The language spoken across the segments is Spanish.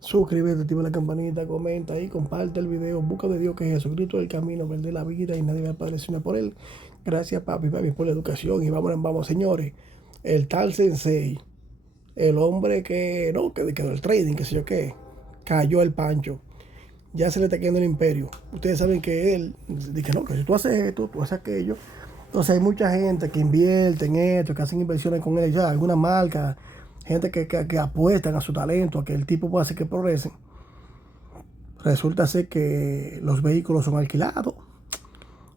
Suscríbete, activa la campanita, comenta y comparte el video. Busca de Dios que Jesucristo es el camino, verde la vida y nadie va a Padre sino por él. Gracias, papi, por la educación. Y vamos, señores. El tal Sensei, el hombre que, no, que quedó el trading, que sé yo qué, cayó el pancho. Ya se le está quedando el imperio. Ustedes saben que él, dice, no, que si tú haces esto, tú haces aquello. Entonces hay mucha gente que invierte en esto, que hacen inversiones con él, ya, alguna marca, gente que apuestan a su talento, a que el tipo pueda hacer que progresen. Resulta ser que los vehículos son alquilados,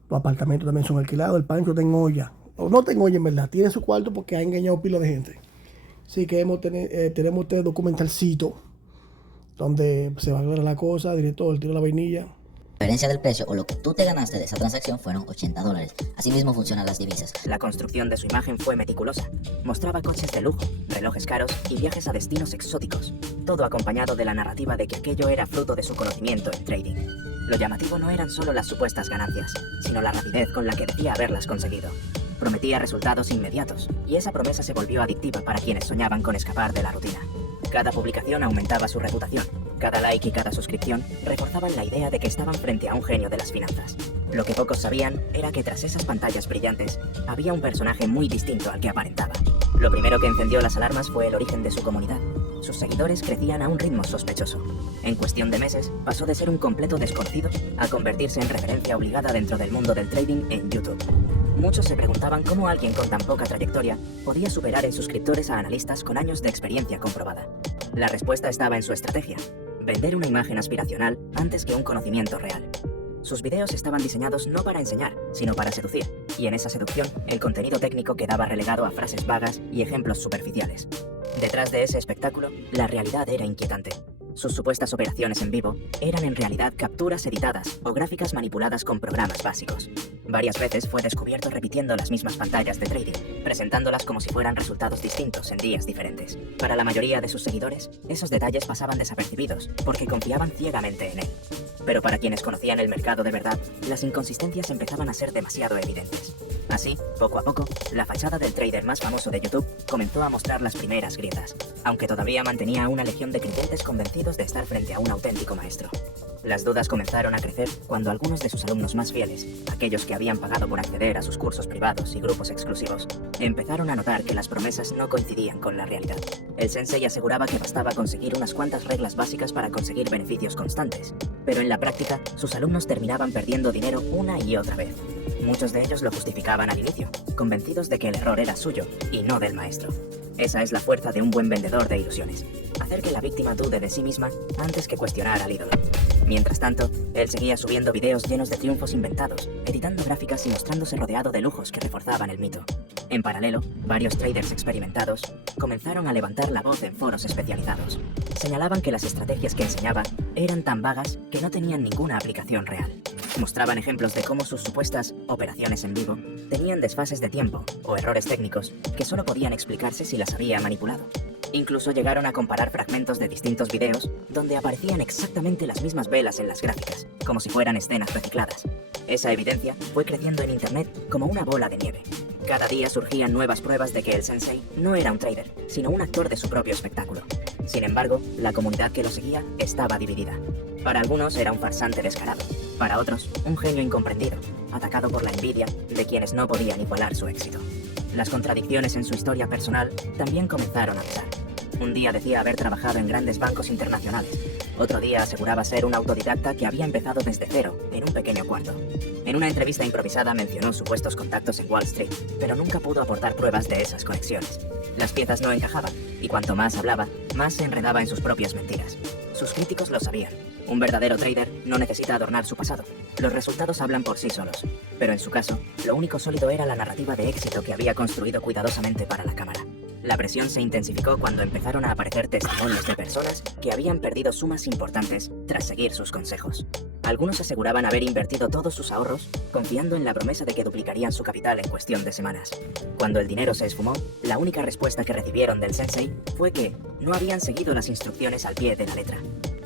los apartamentos también son alquilados, el pancho tengo olla, o no tengo olla en verdad, tiene su cuarto porque ha engañado pila de gente. Así que tenemos este documentalcito donde se va a ver la cosa, directo el tiro de la vainilla. La diferencia del precio o lo que tú te ganaste de esa transacción fueron $80. Asimismo funcionan las divisas. La construcción de su imagen fue meticulosa. Mostraba coches de lujo, relojes caros y viajes a destinos exóticos. Todo acompañado de la narrativa de que aquello era fruto de su conocimiento en trading. Lo llamativo no eran solo las supuestas ganancias, sino la rapidez con la que decía haberlas conseguido. Prometía resultados inmediatos, y esa promesa se volvió adictiva para quienes soñaban con escapar de la rutina. Cada publicación aumentaba su reputación. Cada like y cada suscripción reforzaban la idea de que estaban frente a un genio de las finanzas. Lo que pocos sabían era que tras esas pantallas brillantes había un personaje muy distinto al que aparentaba. Lo primero que encendió las alarmas fue el origen de su comunidad. Sus seguidores crecían a un ritmo sospechoso. En cuestión de meses, pasó de ser un completo desconocido a convertirse en referencia obligada dentro del mundo del trading en YouTube. Muchos se preguntaban cómo alguien con tan poca trayectoria podía superar en suscriptores a analistas con años de experiencia comprobada. La respuesta estaba en su estrategia: vender una imagen aspiracional antes que un conocimiento real. Sus videos estaban diseñados no para enseñar, sino para seducir, y en esa seducción el contenido técnico quedaba relegado a frases vagas y ejemplos superficiales. Detrás de ese espectáculo, la realidad era inquietante. Sus supuestas operaciones en vivo eran en realidad capturas editadas o gráficas manipuladas con programas básicos. Varias veces fue descubierto repitiendo las mismas pantallas de trading, presentándolas como si fueran resultados distintos en días diferentes. Para la mayoría de sus seguidores, esos detalles pasaban desapercibidos porque confiaban ciegamente en él. Pero para quienes conocían el mercado de verdad, las inconsistencias empezaban a ser demasiado evidentes. Así, poco a poco, la fachada del trader más famoso de YouTube comenzó a mostrar las primeras grietas, aunque todavía mantenía una legión de creyentes convencidos de estar frente a un auténtico maestro. Las dudas comenzaron a crecer cuando algunos de sus alumnos más fieles, aquellos que habían pagado por acceder a sus cursos privados y grupos exclusivos, empezaron a notar que las promesas no coincidían con la realidad. El sensei aseguraba que bastaba conseguir unas cuantas reglas básicas para conseguir beneficios constantes, pero en la práctica, sus alumnos terminaban perdiendo dinero una y otra vez. Muchos de ellos lo justificaban al inicio, convencidos de que el error era suyo y no del maestro. Esa es la fuerza de un buen vendedor de ilusiones: hacer que la víctima dude de sí misma antes que cuestionar al ídolo. Mientras tanto, él seguía subiendo videos llenos de triunfos inventados, editando gráficas y mostrándose rodeado de lujos que reforzaban el mito. En paralelo, varios traders experimentados comenzaron a levantar la voz en foros especializados. Señalaban que las estrategias que enseñaba eran tan vagas que no tenían ninguna aplicación real. Mostraban ejemplos de cómo sus supuestas operaciones en vivo tenían desfases de tiempo o errores técnicos que solo podían explicarse si las había manipulado. Incluso llegaron a comparar fragmentos de distintos videos donde aparecían exactamente las mismas velas en las gráficas, como si fueran escenas recicladas. Esa evidencia fue creciendo en internet como una bola de nieve. Cada día surgían nuevas pruebas de que el sensei no era un trader, sino un actor de su propio espectáculo. Sin embargo, la comunidad que lo seguía estaba dividida. Para algunos era un farsante descarado, para otros un genio incomprendido, atacado por la envidia de quienes no podían igualar su éxito. Las contradicciones en su historia personal también comenzaron a pesar. Un día decía haber trabajado en grandes bancos internacionales. Otro día aseguraba ser un autodidacta que había empezado desde cero, en un pequeño cuarto. En una entrevista improvisada mencionó supuestos contactos en Wall Street, pero nunca pudo aportar pruebas de esas conexiones. Las piezas no encajaban, y cuanto más hablaba, más se enredaba en sus propias mentiras. Sus críticos lo sabían. Un verdadero trader no necesita adornar su pasado. Los resultados hablan por sí solos. Pero en su caso, lo único sólido era la narrativa de éxito que había construido cuidadosamente para la cámara. La presión se intensificó cuando empezaron a aparecer testimonios de personas que habían perdido sumas importantes tras seguir sus consejos. Algunos aseguraban haber invertido todos sus ahorros confiando en la promesa de que duplicarían su capital en cuestión de semanas. Cuando el dinero se esfumó, la única respuesta que recibieron del sensei fue que no habían seguido las instrucciones al pie de la letra.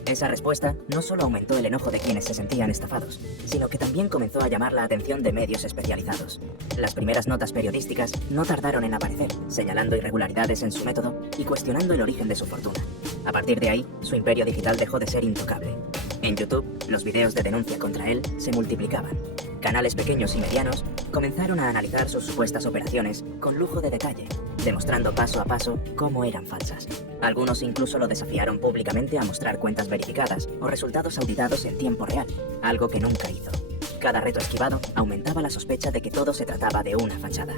Esa respuesta no solo aumentó el enojo de quienes se sentían estafados, sino que también comenzó a llamar la atención de medios especializados. Las primeras notas periodísticas no tardaron en aparecer, señalando irregularidades en su método y cuestionando el origen de su fortuna. A partir de ahí, su imperio digital dejó de ser intocable. En YouTube, los videos de denuncia contra él se multiplicaban. Canales pequeños y medianos comenzaron a analizar sus supuestas operaciones con lujo de detalle, demostrando paso a paso cómo eran falsas. Algunos incluso lo desafiaron públicamente a mostrar cuentas verificadas o resultados auditados en tiempo real, algo que nunca hizo. Cada reto esquivado aumentaba la sospecha de que todo se trataba de una fachada.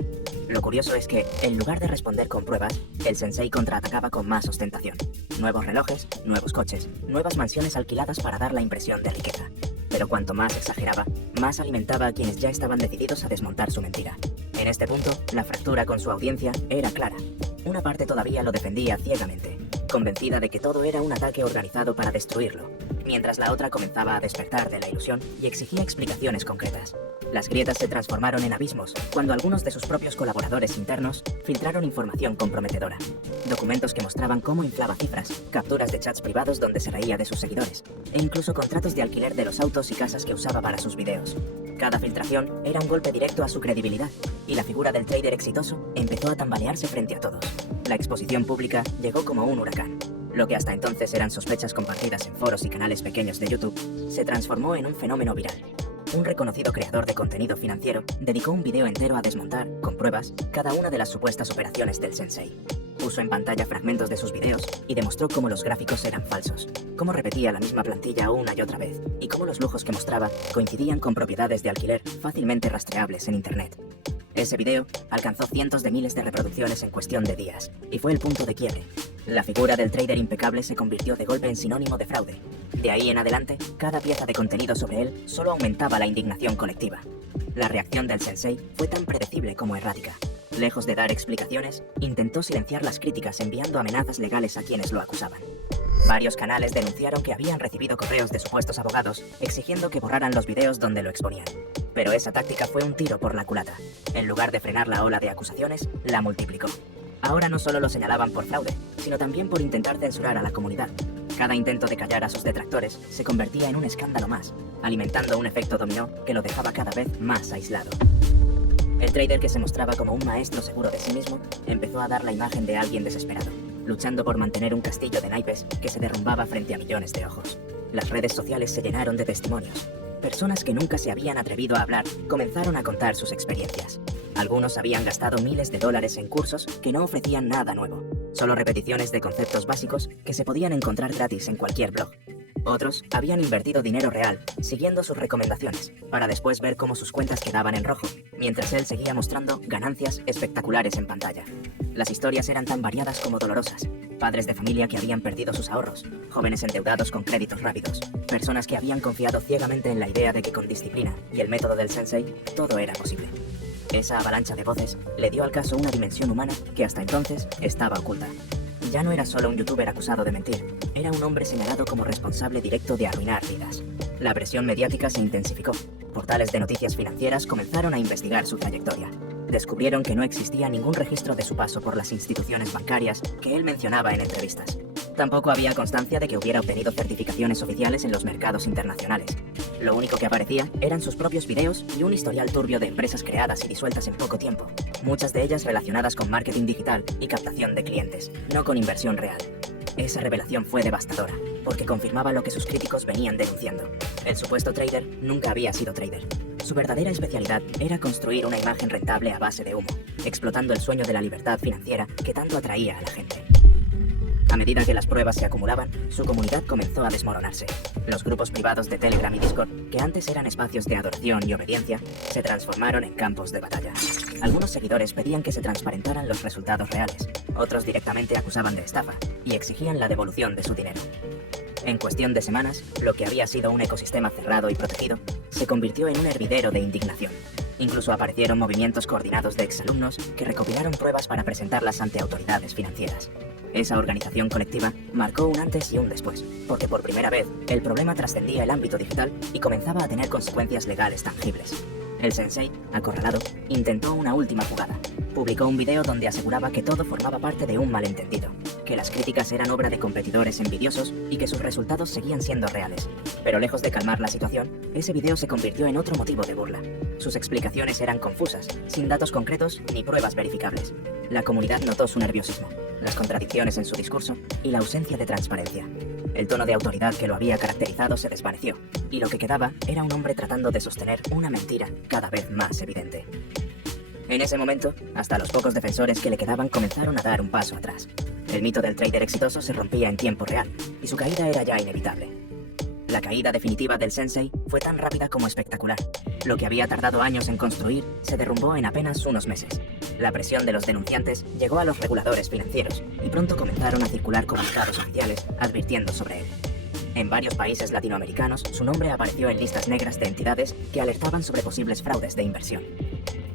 Lo curioso es que, en lugar de responder con pruebas, el sensei contraatacaba con más ostentación. Nuevos relojes, nuevos coches, nuevas mansiones alquiladas para dar la impresión de riqueza. Pero cuanto más exageraba, más alimentaba a quienes ya estaban decididos a desmontar su mentira. En este punto, la fractura con su audiencia era clara. Una parte todavía lo defendía ciegamente, convencida de que todo era un ataque organizado para destruirlo, mientras la otra comenzaba a despertar de la ilusión y exigía explicaciones concretas. Las grietas se transformaron en abismos cuando algunos de sus propios colaboradores internos filtraron información comprometedora. Documentos que mostraban cómo inflaba cifras, capturas de chats privados donde se reía de sus seguidores, e incluso contratos de alquiler de los autos y casas que usaba para sus videos. Cada filtración era un golpe directo a su credibilidad, y la figura del trader exitoso empezó a tambalearse frente a todos. La exposición pública llegó como un huracán. Lo que hasta entonces eran sospechas compartidas en foros y canales pequeños de YouTube, se transformó en un fenómeno viral. Un reconocido creador de contenido financiero dedicó un video entero a desmontar, con pruebas, cada una de las supuestas operaciones del sensei. Puso en pantalla fragmentos de sus videos y demostró cómo los gráficos eran falsos, cómo repetía la misma plantilla una y otra vez, y cómo los lujos que mostraba coincidían con propiedades de alquiler fácilmente rastreables en Internet. Ese video alcanzó cientos de miles de reproducciones en cuestión de días, y fue el punto de quiebre. La figura del trader impecable se convirtió de golpe en sinónimo de fraude. De ahí en adelante, cada pieza de contenido sobre él solo aumentaba la indignación colectiva. La reacción del sensei fue tan predecible como errática. Lejos de dar explicaciones, intentó silenciar las críticas enviando amenazas legales a quienes lo acusaban. Varios canales denunciaron que habían recibido correos de supuestos abogados exigiendo que borraran los videos donde lo exponían. Pero esa táctica fue un tiro por la culata. En lugar de frenar la ola de acusaciones, la multiplicó. Ahora no solo lo señalaban por fraude, sino también por intentar censurar a la comunidad. Cada intento de callar a sus detractores se convertía en un escándalo más, alimentando un efecto dominó que lo dejaba cada vez más aislado. El trader que se mostraba como un maestro seguro de sí mismo empezó a dar la imagen de alguien desesperado, luchando por mantener un castillo de naipes que se derrumbaba frente a millones de ojos. Las redes sociales se llenaron de testimonios. Personas que nunca se habían atrevido a hablar comenzaron a contar sus experiencias. Algunos habían gastado miles de dólares en cursos que no ofrecían nada nuevo, solo repeticiones de conceptos básicos que se podían encontrar gratis en cualquier blog. Otros habían invertido dinero real, siguiendo sus recomendaciones, para después ver cómo sus cuentas quedaban en rojo, mientras él seguía mostrando ganancias espectaculares en pantalla. Las historias eran tan variadas como dolorosas. Padres de familia que habían perdido sus ahorros, jóvenes endeudados con créditos rápidos, personas que habían confiado ciegamente en la idea de que con disciplina y el método del sensei, todo era posible. Esa avalancha de voces le dio al caso una dimensión humana que hasta entonces estaba oculta. Ya no era solo un youtuber acusado de mentir, era un hombre señalado como responsable directo de arruinar vidas. La presión mediática se intensificó. Portales de noticias financieras comenzaron a investigar su trayectoria. Descubrieron que no existía ningún registro de su paso por las instituciones bancarias que él mencionaba en entrevistas. Tampoco había constancia de que hubiera obtenido certificaciones oficiales en los mercados internacionales. Lo único que aparecía eran sus propios videos y un historial turbio de empresas creadas y disueltas en poco tiempo, muchas de ellas relacionadas con marketing digital y captación de clientes, no con inversión real. Esa revelación fue devastadora, porque confirmaba lo que sus críticos venían denunciando. El supuesto trader nunca había sido trader. Su verdadera especialidad era construir una imagen rentable a base de humo, explotando el sueño de la libertad financiera que tanto atraía a la gente. A medida que las pruebas se acumulaban, su comunidad comenzó a desmoronarse. Los grupos privados de Telegram y Discord, que antes eran espacios de adoración y obediencia, se transformaron en campos de batalla. Algunos seguidores pedían que se transparentaran los resultados reales, otros directamente acusaban de estafa y exigían la devolución de su dinero. En cuestión de semanas, lo que había sido un ecosistema cerrado y protegido, se convirtió en un hervidero de indignación. Incluso aparecieron movimientos coordinados de exalumnos que recopilaron pruebas para presentarlas ante autoridades financieras. Esa organización colectiva marcó un antes y un después, porque por primera vez el problema trascendía el ámbito digital y comenzaba a tener consecuencias legales tangibles. El sensei, acorralado, intentó una última jugada. Publicó un video donde aseguraba que todo formaba parte de un malentendido, que que las críticas eran obra de competidores envidiosos y que sus resultados seguían siendo reales. Pero lejos de calmar la situación, ese video se convirtió en otro motivo de burla. Sus explicaciones eran confusas, sin datos concretos ni pruebas verificables. La comunidad notó su nerviosismo, las contradicciones en su discurso y la ausencia de transparencia. El tono de autoridad que lo había caracterizado se desvaneció, y lo que quedaba era un hombre tratando de sostener una mentira cada vez más evidente. En ese momento, hasta los pocos defensores que le quedaban comenzaron a dar un paso atrás. El mito del trader exitoso se rompía en tiempo real, y su caída era ya inevitable. La caída definitiva del sensei fue tan rápida como espectacular. Lo que había tardado años en construir se derrumbó en apenas unos meses. La presión de los denunciantes llegó a los reguladores financieros, y pronto comenzaron a circular comunicados oficiales advirtiendo sobre él. En varios países latinoamericanos, su nombre apareció en listas negras de entidades que alertaban sobre posibles fraudes de inversión.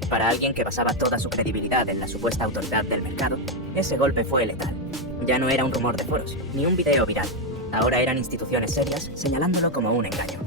Para alguien que basaba toda su credibilidad en la supuesta autoridad del mercado, ese golpe fue letal. Ya no era un rumor de foros, ni un video viral. Ahora eran instituciones serias señalándolo como un engaño.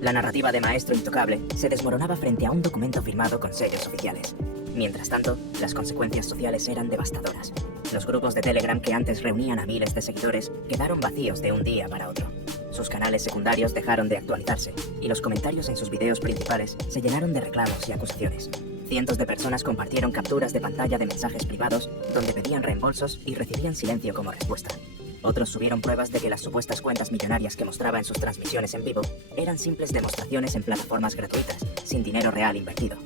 La narrativa de Maestro Intocable se desmoronaba frente a un documento firmado con sellos oficiales. Mientras tanto, las consecuencias sociales eran devastadoras. Los grupos de Telegram que antes reunían a miles de seguidores quedaron vacíos de un día para otro. Sus canales secundarios dejaron de actualizarse, y los comentarios en sus videos principales se llenaron de reclamos y acusaciones. Cientos de personas compartieron capturas de pantalla de mensajes privados donde pedían reembolsos y recibían silencio como respuesta. Otros subieron pruebas de que las supuestas cuentas millonarias que mostraba en sus transmisiones en vivo eran simples demostraciones en plataformas gratuitas, sin dinero real invertido.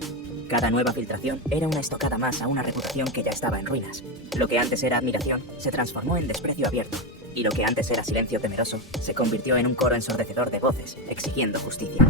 Cada nueva filtración era una estocada más a una reputación que ya estaba en ruinas. Lo que antes era admiración se transformó en desprecio abierto, y lo que antes era silencio temeroso se convirtió en un coro ensordecedor de voces exigiendo justicia.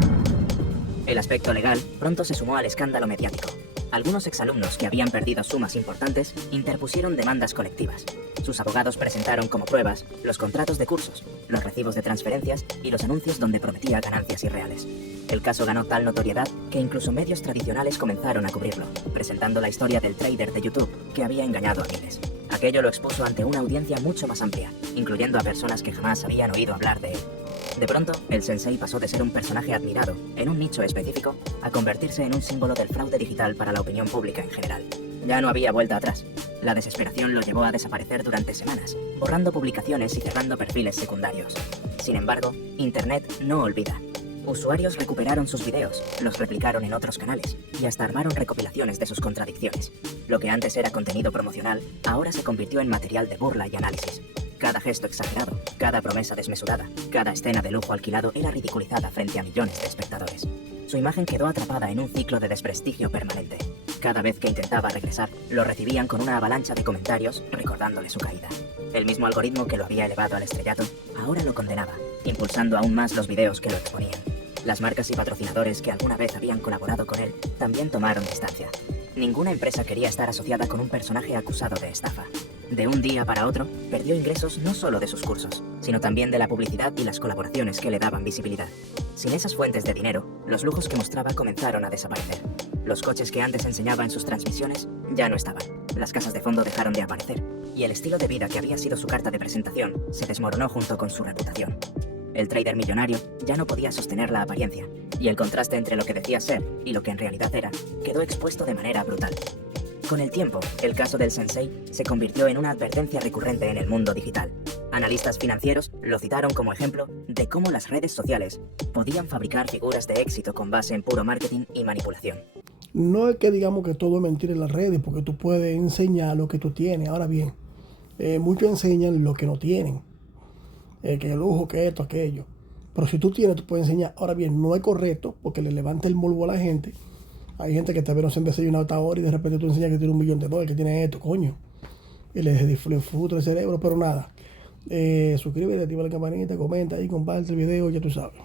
El aspecto legal pronto se sumó al escándalo mediático. Algunos exalumnos que habían perdido sumas importantes interpusieron demandas colectivas. Sus abogados presentaron como pruebas los contratos de cursos, los recibos de transferencias y los anuncios donde prometía ganancias irreales. El caso ganó tal notoriedad que incluso medios tradicionales comenzaron a cubrirlo, presentando la historia del trader de YouTube que había engañado a miles. Aquello lo expuso ante una audiencia mucho más amplia, incluyendo a personas que jamás habían oído hablar de él. De pronto, el sensei pasó de ser un personaje admirado en un nicho específico a convertirse en un símbolo del fraude digital para la opinión pública en general. Ya no había vuelta atrás. La desesperación lo llevó a desaparecer durante semanas, borrando publicaciones y cerrando perfiles secundarios. Sin embargo, Internet no olvida. Usuarios recuperaron sus videos, los replicaron en otros canales y hasta armaron recopilaciones de sus contradicciones. Lo que antes era contenido promocional, ahora se convirtió en material de burla y análisis. Cada gesto exagerado, cada promesa desmesurada, cada escena de lujo alquilado era ridiculizada frente a millones de espectadores. Su imagen quedó atrapada en un ciclo de desprestigio permanente. Cada vez que intentaba regresar, lo recibían con una avalancha de comentarios recordándole su caída. El mismo algoritmo que lo había elevado al estrellato, ahora lo condenaba, impulsando aún más los videos que lo exponían. Las marcas y patrocinadores que alguna vez habían colaborado con él también tomaron distancia. Ninguna empresa quería estar asociada con un personaje acusado de estafa. De un día para otro, perdió ingresos no solo de sus cursos, sino también de la publicidad y las colaboraciones que le daban visibilidad. Sin esas fuentes de dinero, los lujos que mostraba comenzaron a desaparecer. Los coches que antes enseñaba en sus transmisiones ya no estaban. Las casas de fondo dejaron de aparecer, y el estilo de vida que había sido su carta de presentación se desmoronó junto con su reputación. El trader millonario ya no podía sostener la apariencia, y el contraste entre lo que decía ser y lo que en realidad era quedó expuesto de manera brutal. Con el tiempo, el caso del sensei se convirtió en una advertencia recurrente en el mundo digital. Analistas financieros lo citaron como ejemplo de cómo las redes sociales podían fabricar figuras de éxito con base en puro marketing y manipulación. No es que digamos que todo es mentira en las redes, porque tú puedes enseñar lo que tú tienes. Ahora bien, muchos enseñan lo que no tienen. Que el lujo, que esto, aquello. Pero si tú tienes, tú puedes enseñar. Ahora bien, no es correcto porque le levanta el morbo a la gente. Hay gente que tal vez no se han desayunado hasta ahora y de repente tú enseñas que tiene $1 millón, que tiene esto, coño. Y le disfruta el cerebro, pero nada. Suscríbete, activa la campanita, comenta y comparte el video, ya tú sabes.